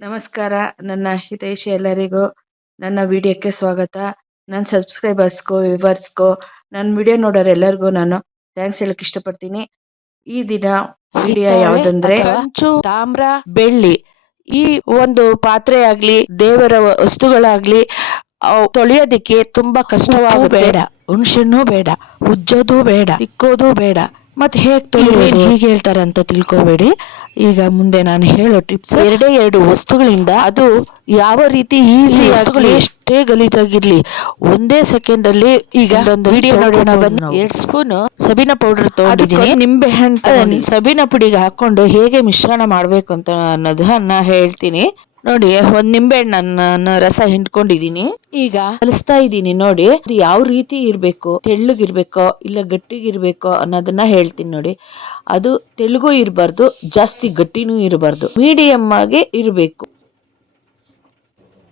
ನಮಸ್ಕಾರ. ನನ್ನ ಹಿತೈಷಿ ಎಲ್ಲರಿಗೂ ನನ್ನ ವಿಡಿಯೋಕ್ಕೆ ಸ್ವಾಗತ. ನನ್ನ ಸಬ್ಸ್ಕ್ರೈಬರ್ಸ್ಗೂ ವಿವರ್ಸ್ಗೂ ನನ್ನ ವಿಡಿಯೋ ನೋಡೋರು ಎಲ್ಲರಿಗೂ ನಾನು ಥ್ಯಾಂಕ್ಸ್ ಹೇಳಕ್ ಇಷ್ಟಪಡ್ತೀನಿ. ಈ ದಿನ ವಿಡಿಯೋ ಯಾವುದಂದ್ರೆ ಕಂಚು ತಾಮ್ರ ಬೆಳ್ಳಿ. ಈ ಒಂದು ಪಾತ್ರೆ ಆಗ್ಲಿ ದೇವರ ವಸ್ತುಗಳಾಗ್ಲಿ ಅವು ತೊಳೆಯೋದಿಕ್ಕೆ ತುಂಬಾ ಕಷ್ಟವಾಗುತ್ತೆ. ಬೇಡ ಹುಣ್ಸೆಣ್ಣು ಬೇಡ ಉಜ್ಜೋದು ಬೇಡ ತಿಕ್ಕೋದು ಬೇಡ. ಮತ್ತೆ ಹೇಗ್ ತೊಳೆಯೋದು ಹೀಗೆ ಹೇಳ್ತಾರೆ ಅಂತ ತಿಳ್ಕೊಬೇಡಿ. ಈಗ ಮುಂದೆ ನಾನು ಹೇಳೋ ಟಿಪ್ಸ್ ಎರಡೇ ಎರಡು ವಸ್ತುಗಳಿಂದ ಅದು ಯಾವ ರೀತಿ ಈಸಿ ವಸ್ತುಗಳು ಎಷ್ಟೇ ಗಲೀಜಾಗಿರ್ಲಿ ಒಂದೇ ಸೆಕೆಂಡ್ ಅಲ್ಲಿ ಈಗ ಒಂದು ವಿಡಿಯೋ ನೋಡೋಣ ಎರಡ್ ಸ್ಪೂನ್ ಸಬಿನ ಪೌಡರ್ ತಗೊಂಡಿದ್ದೀನಿ. ನಿಂಬೆ ಹಣ್ಣು ಸಬಿನ ಪುಡಿಗೆ ಹಾಕೊಂಡು ಹೇಗೆ ಮಿಶ್ರಣ ಮಾಡ್ಬೇಕು ಅಂತ ಅನ್ನೋದನ್ನ ಹೇಳ್ತೀನಿ. ನೋಡಿ, ಒಂದ್ ನಿಂಬೆ ಹಣ್ಣನ್ನ ರಸ ಹಿಂಡ್ಕೊಂಡಿದೀನಿ ಈಗ ಕಲಿಸ್ತಾ ಇದ್ದೀನಿ ನೋಡಿ, ಅದು ಯಾವ ರೀತಿ ಇರ್ಬೇಕು, ತೆಳ್ಳಗಿರ್ಬೇಕೋ ಇಲ್ಲ ಗಟ್ಟಿಗಿರ್ಬೇಕೋ ಅನ್ನೋದನ್ನ ಹೇಳ್ತೀನಿ ನೋಡಿ. ಅದು ತೆಳುಗೂ ಇರಬಾರ್ದು, ಜಾಸ್ತಿ ಗಟ್ಟಿನೂ ಇರಬಾರ್ದು. ಮೀಡಿಯಮ್ ಆಗಿ ಇರಬೇಕು.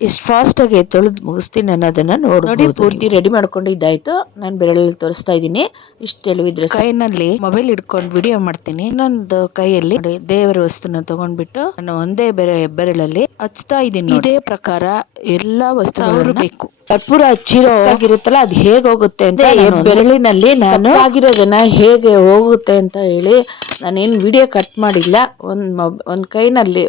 ಎಷ್ಟು ಫಾಸ್ಟಾಗಿ ಆಗಿ ತೊಳೆದು ಮುಗಿಸ್ತೀನಿ ಅನ್ನೋದನ್ನ ನೋಡಿ ನೋಡಿ ಪೂರ್ತಿ ರೆಡಿ ಮಾಡ್ಕೊಂಡು ಇದಾಯಿತು ನಾನು ಬೆರಳಲ್ಲಿ ತೋರಿಸ್ತಾ ಇದ್ದೀನಿ. ಇಷ್ಟು ತೆಳುವಿದ್ರೆ ಕೈನಲ್ಲಿ ಮೊಬೈಲ್ ಇಟ್ಕೊಂಡು ವಿಡಿಯೋ ಮಾಡ್ತೀನಿ. ಇನ್ನೊಂದು ಕೈಯಲ್ಲಿ ದೇವರ ವಸ್ತುನ ತಗೊಂಡ್ಬಿಟ್ಟು ನಾನು ಒಂದೇ ಬೆರೆ ಬೆರಳಲ್ಲಿ ಹಚ್ತಾ ಇದ್ದೀನಿ ಇದೇ ಪ್ರಕಾರ ಎಲ್ಲಾ ವಸ್ತುಗಳು ಬೇಕು. ಕರ್ಪೂರ ಹಚ್ಚಿರೋ ಆಗಿರುತ್ತಲ್ಲ ಅದು ಹೇಗೆ ಹೋಗುತ್ತೆ ಅಂತ ನಾನು ಬೆರಳಿನಲ್ಲಿ ನಾನು ಆಗಿರೋದನ್ನ ಹೇಗೆ ಹೋಗುತ್ತೆ ಅಂತ ಹೇಳಿ ನಾನೇನು ವಿಡಿಯೋ ಕಟ್ ಮಾಡಿಲ್ಲ. ಒಂದ್ ಮೊಬ್ ಒಂದ್ ಕೈನಲ್ಲಿ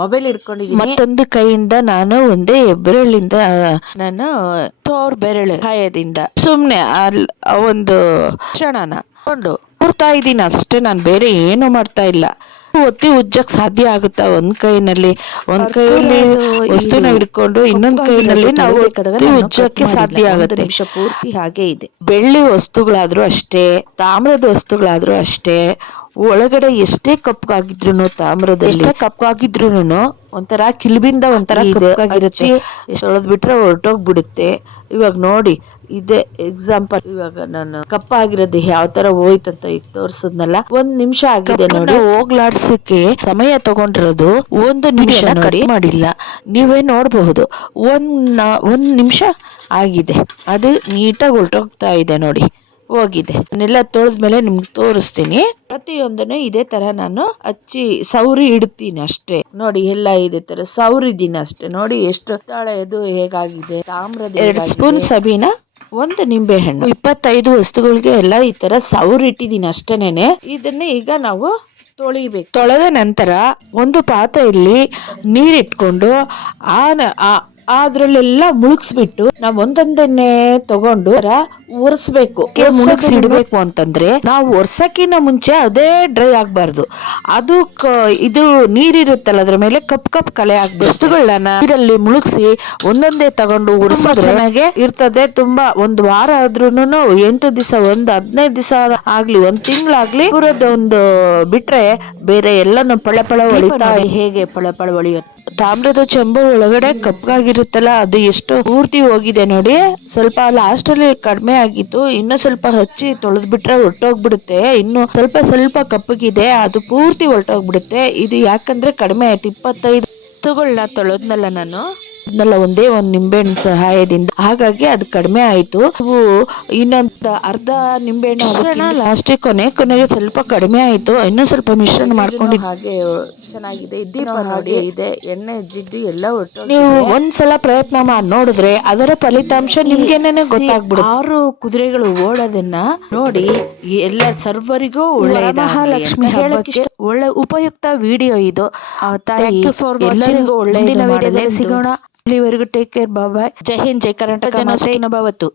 ಮೊಬೈಲ್ ಇಟ್ಕೊಂಡಿದ್ದೀನಿ ಮತ್ತೊಂದು ಕೈಯಿಂದ ನಾನು ಒಂದೇ ಬೆರಳಿಂದ ನಾನು ತೋರ್ ಬೆರಳು ಸಹಾಯದಿಂದ. ಸುಮ್ನೆ ಒಂದು ಕ್ಷಣನ ಕೊಂಡು ಕೂರ್ತಾ ಇದ್ದೀನಿ ಅಷ್ಟೇ ನಾನು ಬೇರೆ ಏನು ಮಾಡ್ತಾ ಇಲ್ಲ. ಒತ್ತಿ ಉಜ್ಜಕ್ ಸಾಧ್ಯ ಆಗುತ್ತಾ? ಒಂದ್ ಕೈನಲ್ಲಿ ಒಂದ್ ಕೈಯಲ್ಲಿ ವಸ್ತುನ ಹಿಡ್ಕೊಂಡು ಇನ್ನೊಂದ್ ಕೈನಲ್ಲಿ ನಾವು ಉಜ್ಜಕ್ಕೆ ಸಾಧ್ಯ ಆಗುತ್ತೆ. ನಿಮಿಷ ಪೂರ್ತಿ ಹಾಗೆ ಇದೆ. ಬೆಳ್ಳಿ ವಸ್ತುಗಳಾದ್ರೂ ಅಷ್ಟೇ ತಾಮ್ರದ ವಸ್ತುಗಳಾದ್ರೂ ಅಷ್ಟೇ ಒಳಗಡೆ ಎಷ್ಟೇ ಕಪ್ಪಗಾಗಿದ್ರು ತಾಮ್ರದಲ್ಲಿ ಕಪ್ಪಗಾಗಿದ್ರು ಒಂಥರ ಕಿಲ್ಬಿಂದ ಒಂಥರ ಕಪ್ಪಗಾಗಿರುತ್ತೆ ಎಷ್ಟೊಳದ್ ಬಿಟ್ರೆ ಹೊರಟೋಗ್ಬಿಡುತ್ತೆ. ಇವಾಗ ನೋಡಿ ಇದೇ ಎಕ್ಸಾಂಪಲ್ ಇವಾಗ ನಾನು ಕಪ್ಪ ಆಗಿರೋದು ಯಾವ ತರ ಹೋಯ್ತಂತ ಈಗ ತೋರ್ಸದ್ನಲ್ಲ. ಒಂದ್ ನಿಮಿಷ ಆಗಿದೆ ನೋಡಿ. ಹೋಗ್ಲಾಡ್ಸಕ್ಕೆ ಸಮಯ ತಗೊಂಡಿರೋದು ಒಂದು ನಿಮಿಷ ನೋಡಿ. ಮಾಡಿಲ್ಲ. ನೀವೇ ನೋಡಬಹುದು. ಒಂದ್ ಒಂದ್ ನಿಮಿಷ ಆಗಿದೆ. ಅದು ನೀಟಾಗಿ ಹೊರಟೋಗ್ತಾ ಇದೆ ನೋಡಿ. ಹೋಗಿದೆ. ಅದನ್ನೆಲ್ಲ ತೊಳೆದ್ಮೇಲೆ ನಿಮ್ಗೆ ತೋರಿಸ್ತೀನಿ. ಪ್ರತಿಯೊಂದನ್ನು ಇದೇ ತರ ನಾನು ಹಚ್ಚಿ ಸೌರಿ ಇಡ್ತೀನಿ ಅಷ್ಟೇ. ನೋಡಿ ಎಲ್ಲ ಇದೇ ತರ ಸೌರಿದ್ದೀನಿ ಅಷ್ಟೇ. ನೋಡಿ ಎಷ್ಟು ತಾಳೆದು ಹೇಗಾಗಿದೆ ತಾಮ್ರದ ಎರಡು ಸ್ಪೂನ್ ಸಬೀನ ಒಂದು ನಿಂಬೆ ಹಣ್ಣು ಇಪ್ಪತ್ತೈದು ವಸ್ತುಗಳಿಗೆ ಎಲ್ಲ ಈ ತರ ಸೌರಿ ಇಟ್ಟಿದ್ದೀನಿ ಅಷ್ಟೇನೆ ಇದನ್ನ ಈಗ ನಾವು ತೊಳಿಬೇಕು. ತೊಳೆದ ನಂತರ ಒಂದು ಪಾತ್ರೆಯಲ್ಲಿ ನೀರಿಟ್ಕೊಂಡು ಆ- ಅದ್ರಲ್ಲೆಲ್ಲ ಮುಳುಗಿಸ್ಬಿಟ್ಟು ನಾವ್ ಒಂದೊಂದನ್ನೇ ತಗೊಂಡು ಒರೆಸ್ಬೇಕು. ಮುಳುಗಿಸಿ ಇಡ್ಬೇಕು ಅಂತಂದ್ರೆ ನಾವು ಒರ್ಸಕ್ಕಿಂತ ಮುಂಚೆ ಅದೇ ಡ್ರೈ ಆಗ್ಬಾರ್ದು. ಅದು ಇದು ನೀರಿರುತ್ತಲ್ಲ ಅದ್ರ ಮೇಲೆ ಕಪ್ ಕಪ್ ಕಲೆ ಆಗ್ಬೇಕು ವಸ್ತುಗಳನ್ನ ನೀರಲ್ಲಿ ಮುಳುಗಿಸಿ ಒಂದೊಂದೇ ತಗೊಂಡು ಉರ್ಸೋದ್ರೆ ಚೆನ್ನಾಗೆ ಇರ್ತದೆ. ತುಂಬಾ ಒಂದ್ ವಾರ ಆದ್ರೂನು ಎಂಟು ದಿವಸ ಒಂದ್ ಹದಿನೈದು ದಿವಸ ಆಗ್ಲಿ ಒಂದ್ ತಿಂಗಳಾಗ್ಲಿ ಒಂದು ಬಿಟ್ರೆ ಬೇರೆ ಎಲ್ಲಾನು ಪಳ ಪಳ ಹೊಳಿತಾ ಹೇಗೆ ಪಳ ಪಳ ಹೊಳಿಯುತ್ತೆ? ತಾಮ್ರದ ಚೆಂಬು ಒಳಗಡೆ ಕಪ್ಪಗಾಗಿರುತ್ತಲ್ಲ ಅದು ಎಷ್ಟು ಪೂರ್ತಿ ಹೋಗಿದೆ ನೋಡಿ. ಸ್ವಲ್ಪ ಲಾಸ್ಟ್ ಅಲ್ಲಿ ಕಡಿಮೆ ಆಗಿತ್ತು ಇನ್ನು ಸ್ವಲ್ಪ ಹಚ್ಚಿ ತೊಳೆದ್ ಬಿಟ್ರೆ ಹೊರ್ಟೋಗ್ಬಿಡುತ್ತೆ ಇನ್ನು ಸ್ವಲ್ಪ ಸ್ವಲ್ಪ ಕಪ್ಪಗಿದೆ ಅದು ಪೂರ್ತಿ ಹೊರ್ಟೋಗ್ಬಿಡುತ್ತೆ ಇದು ಯಾಕಂದ್ರೆ ಕಡಿಮೆ ಆಯ್ತು ಇಪ್ಪತ್ತೈದು ಹತ್ತುಗಳನ್ನ ತೊಳೆದ್ನಲ್ಲ ನಾನು. ಅದನ್ನೆಲ್ಲ ಒಂದೇ ಒಂದ್ ನಿಂಬೆಹಣ್ಣು ಸಹಾಯದಿಂದ. ಹಾಗಾಗಿ ಅದು ಕಡಿಮೆ ಆಯ್ತು. ಅವು ಇನ್ನೊಂದು ಅರ್ಧ ನಿಂಬೆಹಣ್ಣು ಲಾಸ್ಟಿಗೆ ಕೊನೆ ಕೊನೆಗೆ ಸ್ವಲ್ಪ ಕಡಿಮೆ ಆಯ್ತು. ಇನ್ನೂ ಸ್ವಲ್ಪ ಮಿಶ್ರಣ ಮಾಡ್ಕೊಂಡು ಹಾಗೆ ಚೆನ್ನಾಗಿದೆ ದೀಪ ಇದೆ ಎಣ್ಣೆ ಜಿಡ್ಡು ಎಲ್ಲ ಒಟ್ಟು ನೀವು ಒಂದ್ಸಲ ಪ್ರಯತ್ನ ಮಾಡಿ ನೋಡಿದ್ರೆ ಅದರ ಫಲಿತಾಂಶ ನಿಮ್ಗೆನೆ ಗೊತ್ತಾಗ್ಬಿಡುತ್ತೆ. ಆರು ಕುದುರೆಗಳು ಓಡೋದನ್ನ ನೋಡಿ ಎಲ್ಲ ಸರ್ವರಿಗೂ ಒಳ್ಳೆ ಮಹಾಲಕ್ಷ್ಮಿ ಹಬ್ಬಕ್ಕೆ ಒಳ್ಳೆ ಉಪಯುಕ್ತ ವಿಡಿಯೋ ಇದು. ಆ, ತಾಯಿ ಎಲ್ಲರಿಗೂ ಒಳ್ಳೆ ಸಿಗೋಣ. ಇಲ್ಲಿವರೆಗೂ ಟೇಕ್ ಕೇರ್ ಬಾಬಾಯ್ ಜೈ ಹಿಂದ್ ಜೈ ಕರ್ನಾಟಕ ಜನ ಭವತ್ತು